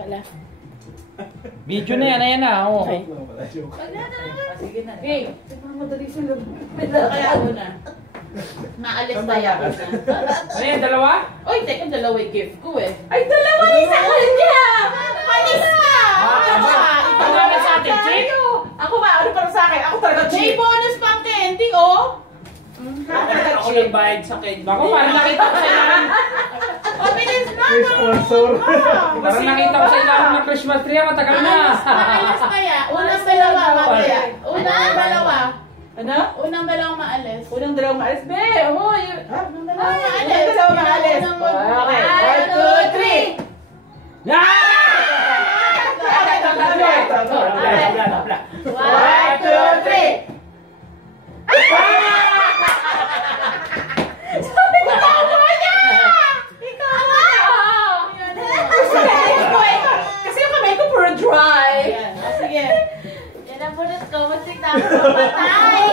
pala. Video na yan, ayan na. Oh. Okay. Sige na. Hey, madali sila. kaya ako na. Naalis tayo ako na. Ano yan, dalawa? Uy, teka, dalawa yung gift ko eh. Ay, dalawa isa ko niya! Panis ka! Ano na sa atin, chick? Ako ba? Ano para sa akin? Ako talaga May chick. bonus pang candy, oh! Ako nagbayad sa kid. Bako, parang nakita ko sa ilalim. Mabilis na! May sponsor. Parang nakita ko sa ilalim ng Christmas tree. Matagal na. Maalis kaya. Unang dalawa, mamaya. Unang dalawa. Ano? Unang dalawang maalis. Unang dalawang maalis. Be! Oh, yun. Unang dalawang maalis. Unang dalawang maalis. Okay. 1, 2, 3. Yeah! 1, 2, 3. Kasi yung kamay ko puro dry. Sige. Yan ang bonus ko. Masik na ako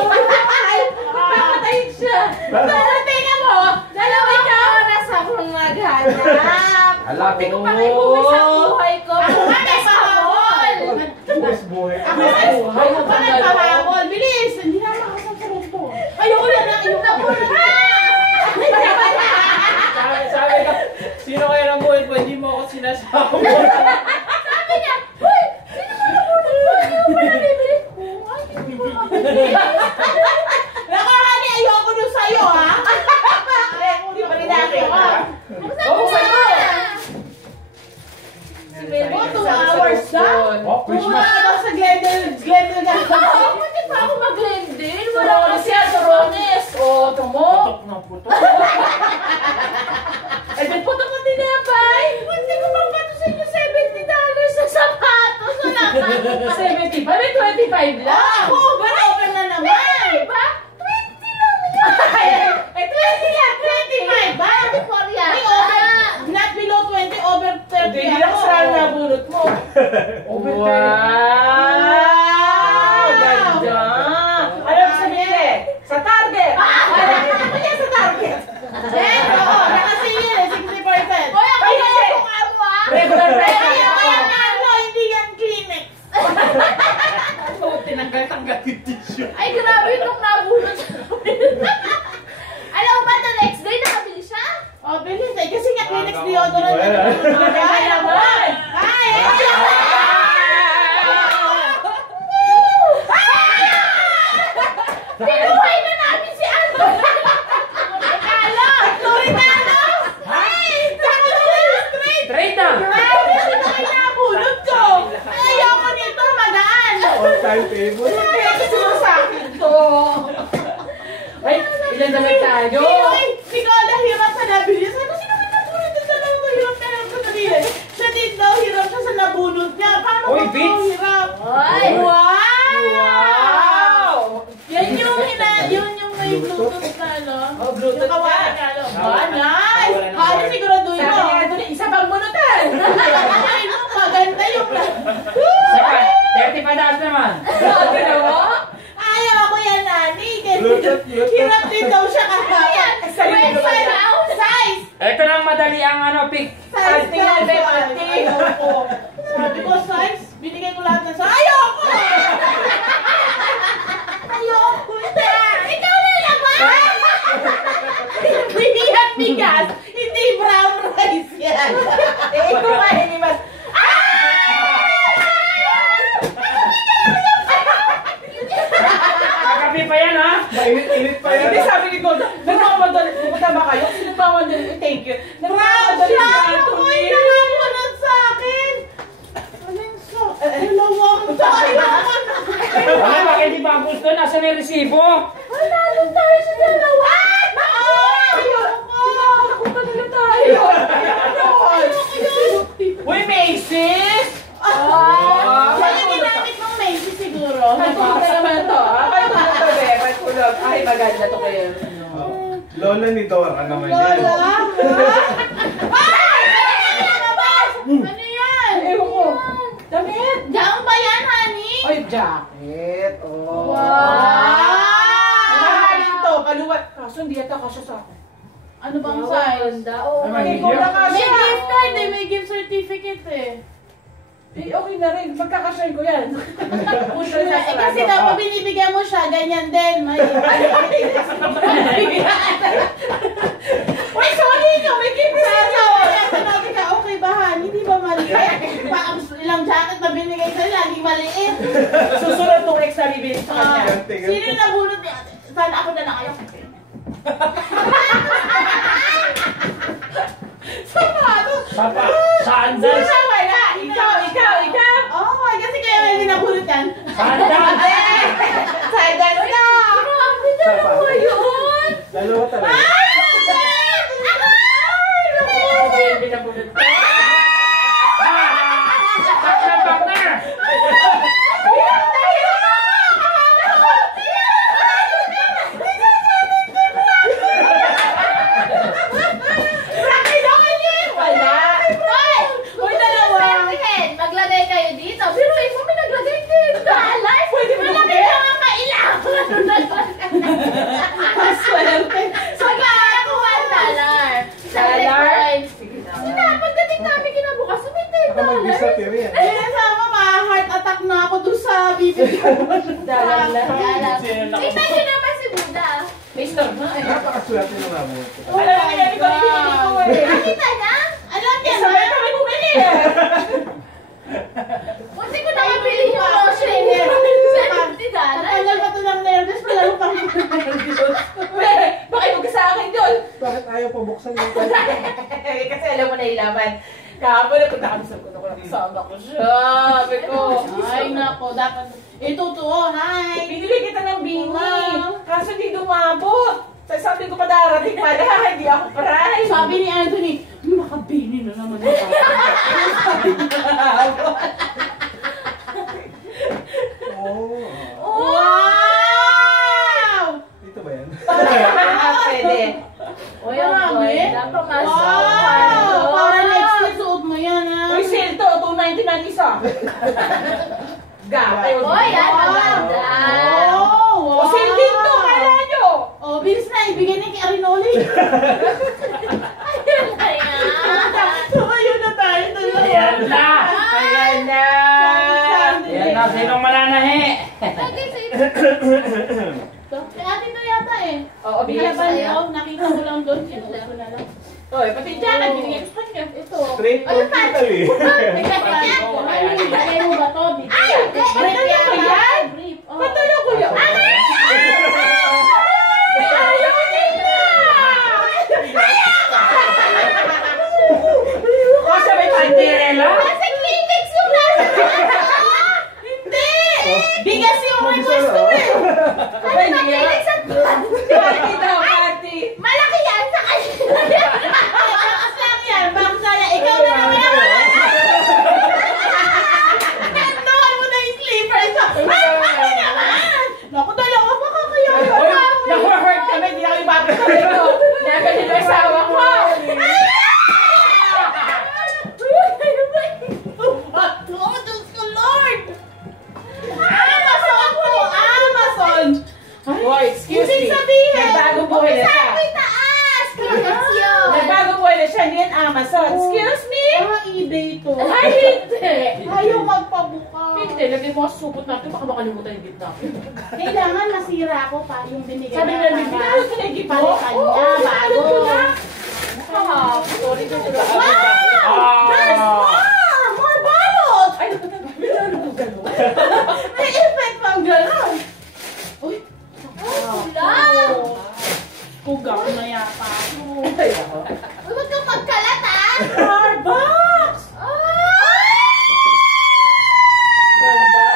mapatay. Papatayin siya. Pero tingnan mo. Dalawang oras akong naghanap. Halapin Hindi ko pa may buhay sa buhay ko. Ako pa may pahabol. Bukas buhay. Ako pa may pahabol. Bilis. Hindi na makasasagot to. Ayoko na na. Ayoko na muna. Sabi ka, sino kaya ng buhay ko? Hindi mo ako sinasama. Sabi niya, "Hoy, sino ba na muna? Hindi ko na bibili ko." Ay, hindi ko na bibili. Nakakani, ayoko nun sa'yo, ha? Hindi pa rin natin. Oo, sa'yo. Oh, 2 hours na? Oh, Christmas. Pumunta ka daw sa Glendale. Glendale na. Pwede pa ako mag-blendin. Wala kasi Adrones. O, tumo. Putok na putok. Eh, di puto ko tinapay. Hindi ko pang pato sa inyo $70 sa sapatos. Wala ka. 75? May 25 lang. Ako, open na naman. Diba? 20 lang yan. Eh, 20 yan. 25 ba? 24 yan. Ay, over. Not below 20, over 30. Hindi lang sa nabunot mo. Wow! Ganda! Ano mo sabihin? Sa target! Ano niya sa target? Yes, oo. Nakasi yun eh, 60%. Hoy, ako Ay, na kasi- kung ano ah. Regular Ay, price. ako yan ano, hindi yan Kleenex. Tinanggal-tanggal yung tissue. Ay, grabe itong nabulot sa amin. Alam mo ba, the next day nakabili siya? Oh, bilis eh. Kasi nga Kleenex deodorant. Ay, naman. Ay, pinuhay na namin si Aldo. Regalo. Regalo. Ay, saka straight. Straight na! Grabe, sino kayo nabulot ko? Ay, ayoko nito, magaan. All time favorite. Kaya kasi mo sa akin to. Ay, ilan naman tayo? Si Lola hirap sa nabili. Sabi ko, sino kayo nabulot yung dalawang ko? Hirap na hirap sa nabili. Siya din daw, hirap siya sa nabulot niya. Paano Uy, ba Vince. hirap? Ay. Wow! Yan yung may Bluetooth na ano. Oh, Bluetooth Yung kawalan na. niya, ano. Oh, Ah, nice! Wala na Ano wala. siguraduhin Sabi mo? niya doon, isa pang bunutan. Ay, no, maganda yung Saka, 35 naman. Sabi na mo? ayaw ko yan, Nani. Bluetooth. Hirap din daw siya kahapon. Sa'yo na ba? Size! Ito lang madali ang ano, pick. Size Ate, ate, ate. Ayoko. Sabi ko, size. Binigay ko lahat ng size. Ayoko! Ayoko na! Ikaw na naman! Hindi yan bigas. Hindi brown rice yan. Eh, ikaw nga, hindi mas... Kagabi pa yan, ha? Mainit-init pa yan. Hindi sabi ni Gold, nagmamadali, pumunta ba kayo? Sino ba madali? Thank you. Brown Nagmamadali siya! ka Ano to ko me. inahamunan sa akin? Alin sa... Dalawang tayo. Ano, bakit di ba ang gusto? Nasaan yung resibo? Wala lang tayo sa dalawa. Ayoko! Punta na tayo. Uy, Macy's! Yan yung ginamit mong Macy siguro. Ay, pumunta naman to. Ay, pumunta, be. Ay, kulog. Ay, maganda to kayo. Lola ni Dora naman yan. Lola? Ay! Ano yan? Ewan ko. Damit. Diyan ba yan, honey? Ay, jacket. Oh. Wow! Mamahalin to. Kaluwat. Kaso hindi yata kasya sa akin. Ano bang size? Oh, Ay, ikaw na May kasya. gift card eh, may gift certificate eh. Eh, okay na rin. Magkakashare ko yan. Push Eh, kasi dapat binibigyan mo siya, ganyan din. May... Uy, sorry nyo! May gift sa inyo! Sinabi ka, okay ba, Han? Hindi ba mali? Ilang jacket na binigay sa'yo, laging maliit. Susunod 2X na bibili sa kanya. Sino yung nabunot ni ate? Sana ako na lang ayaw. Papa, sandals. Sino wala? Ikaw! Oh my, kasi kaya may binabunot yan. Sandals. Sandals na! Grabe na naman yun! Dalawa talaga. Binabunod ko. Partner. Maglagay kayo dito. Pero mo may naglagay din. Alay, pwede mo malaki na nga kailangan. Swerte. So, ako $1. Pagdating namin kinabukas, may Baka mag-isa $10. tiri yan. Eh, sama, ma-heart attack na ako doon sa bibig. Dala. Tingnan nyo naman si Buda. May store na eh. Napakaswerte na naman. Alam mo yan, ikaw yung binili ko eh. Nakita na? Alam niya na? Sabay kami bumili eh. Kasi ko nakabili yung lotion. $70. Tagal pa ito ng nervous, wala mo pang Baka ibig sa akin yun. Bakit ayaw pa buksan yung Kasi alam mo na ilaman. Kahapon napunta kami sa kuno ko. Kasama ko siya. Sabi ko. Ay, nako, dapat. Totoo, hi! Binili kita ng bini. Wow. Kaso di dumabot. Sabi ko pa darating pala. Hindi ako price. Sabi ni Anthony, makabini na naman ako. Oo. Wow! Dito ba yan? Pwede. Uy, marami. Wow! Para next year, suot mo yan, ha? Uy, sale to. $2.99 ang isa. Gapay. Uy, yan, maganda. O, sale din to. Kala nyo. Oh, bilis na, ibigay na kay Arinoli. Ayun na yan. Tumayo na tayo. Ayan na. Ayan na. Ayan na. Sinong mananahi? Si ate to yata eh. Oo, bigyan Bigyan sa'yo. nakita ko lang doon. Sinuot ko na lang. Oy, pati dyan. Binigyan ko sa kanya. Ito. Straight from Italy. Bigay mo ba to? Ay, patalo ko yan. Brief. Oh. Patalo ko yan. Ayaw nila! O, siya may pandirela? Nasa Kleenex yung nasa Hindi! Bigas yung request ko eh! Ano na Kleenex at Pati daw, pati. malaki yan sa kanya! Box lang yan! Box na yan! Ikaw na naman yan! Noon mo na yung sleepers ko! Ay, ano naman! Naku, dalawa pa kakaya Oy, naku-hurt kami. Hindi na kami babalik ito. Nagalit yung asawa ko. Oh, Diyos ko, Lord! Amazon po! Amazon! Boy, excuse me. Hindi sabihin! Nagbagong buhay na siya. Sabi taas! Kleenex yun! Nagbagong buhay na siya. Hindi yan Amazon. Excuse me? Ah, eBay to. Ay, hindi. Ayaw magpabuka. Hindi, lagay mo sa supot natin. Baka makalimutan yung gift natin. Kailangan masira ko pa yung binigay Sabi na nila, para bibigyan ko na yung gift mo. palitan niya, bago. Ah, sorry ko sila. Wow! There's more! More bottles! Ay, gano'n. May effect pang gano'n. Uy! Wow! Kugaw na yata. Ay, ako. Uy, wag kang magkalat ah! Starbucks! Ganda.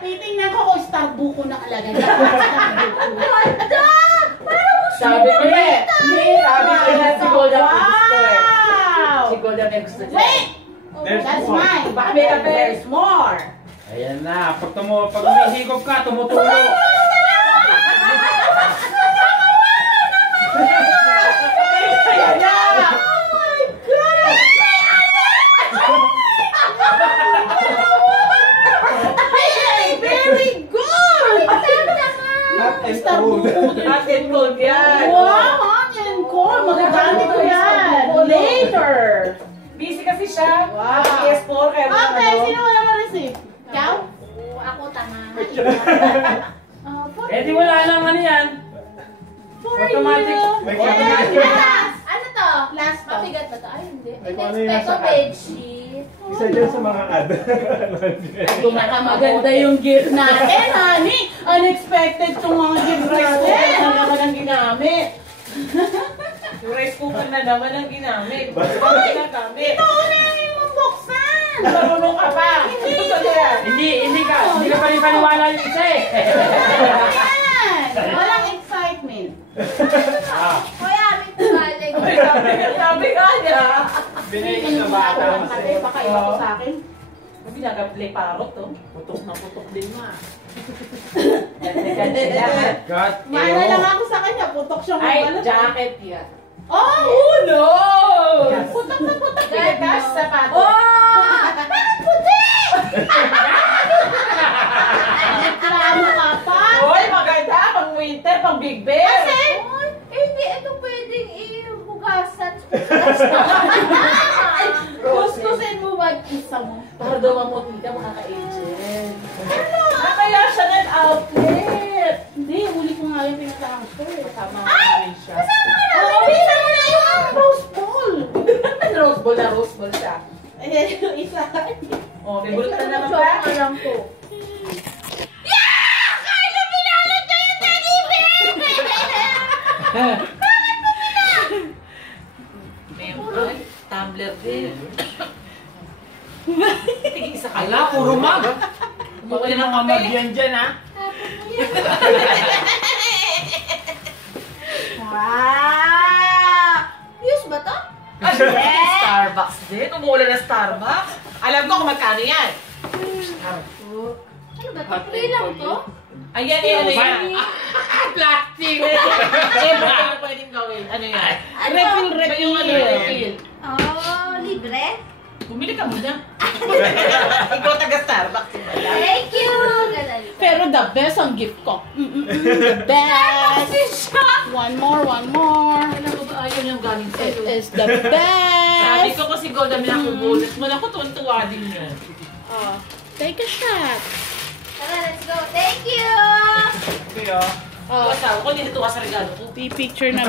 Titingnan ko kung Starbucks ko nakalagay. Ganda! Sabi ko na eh. Sabi ko na si Golda Wow! may gusto eh. Si Golda may gusto niya. Wait! There's That's more. mine. Baka may kape. There's more. Ayan na. Pag umihigop ka, tumutulo. Ayan na. Ay, very good! Hot and Starbucks. cold. Hot and cold yan. Wow, hot and cold. Magagamit ko yan. Later. Busy kasi siya. Wow. PS4 kaya Ate, sino wala For Eh di wala nang ano yan. Automatic. May Oh, kanya. last! Ano to? Last to. Mabigat ba to? Ay, hindi. Ay, kung ano yung Ito, nasa ad. bedsheet. Isa dyan sa mga ad. Maganda yung gift natin, honey. Unexpected tong mga gift natin. Ano naman ang ginamit? Yung rice cooker na naman ang ginamit. Bakit ginagamit? Ito na yung buksan. Marunong ka pa. Hindi ka pa rin paniwala yung isa eh. Yan. Walang excitement. Kuya, may tumalig. Sabi ka niya. Binigyan na bata. Baka iba ko sa akin. Sabi nag-play parot to. Putok na putok din nga. Ganda sila. God, Mana lang ako sa kanya. Putok siyang Ay, mabalot. jacket yan. Oh, no! Yes. Putok na putok. God, Pinatas no. sapatos. Oh! Parang puti! Reklamo ka pa. Hoy, maganda. Pang winter, pang Big Bear. Kasi, hindi ito pwedeng ihugasan. Kuskusin mo ba isa mo? Para daw mamuti ka, makaka-agent. Ano? Kaya siya nag-outlet. Hindi, huli ko nga yung pinatahan ko eh. Kasama nga rin siya. Kasama ka namin! Oo, Bisa mo bisa na yung Rose Bowl. Rose Bowl na Rose Bowl siya. Eh, yung isa. Oh, may bulot na naman Joke ba? nga lang to. Yeah! Carlo, pinalot na yung teddy bear! Ay, tumbler din. Tig-isa ka Ala, puro mag. Bukod ng mamag yan dyan ha. Wow! Use ba to? Yes! Starbucks din. Umuulan na Starbucks. Alam ko kung magkano yan. Ano ba to? Free lang to? Ayan eh, ano yan? Plastic. Siyempre, ano pwedeng gawin? Ano yan? Ano? Refill. Yung ano, refill. Oh, libre? Bumili ka muna. Ikaw taga Starbucks. Thank you! Ganun. Pero the best ang gift ko. The best. One more. Alam mo ba, ayun yung galing It sa'yo. is the Sabi best. ko kasi Golda, may nakubulit mo na ako, tuwan-tuwa din yan. Oh, take a shot. Tara, let's go. Thank you! Okay oh. Oh, asawa ko, nilituwa sa regalo ko. Picture na